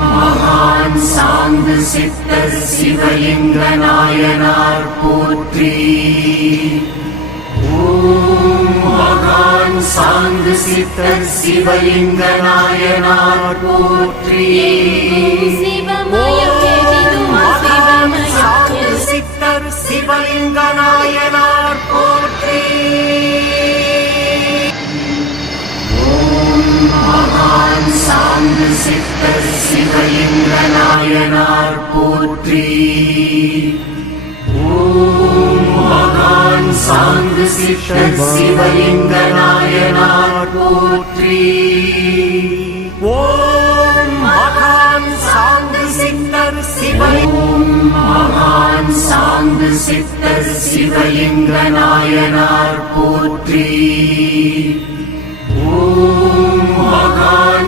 மகான் சாந்து சித்தர் சிவலிங்க நாயனார் போற்றி. ஓம் மகான் சாந்து சித்தர் சிவலிங்க நாயனார் போற்றி. மகான் சாந்து சித்தர் சிவலிங்க நாயனார் போற்றி. மகான் சாந்து சித்தர் சிவலிங்க நாயனார் போற்றி. ஓம் மகான் சாந்து சித்தர் சிவலிங்க நாயனார் போற்றி. ஓம் மகான் சாந்து சித்தர் மகான் சாந்து சித்தர் சிவலிங்க நாயனார் போற்றி. ஓம் மகான்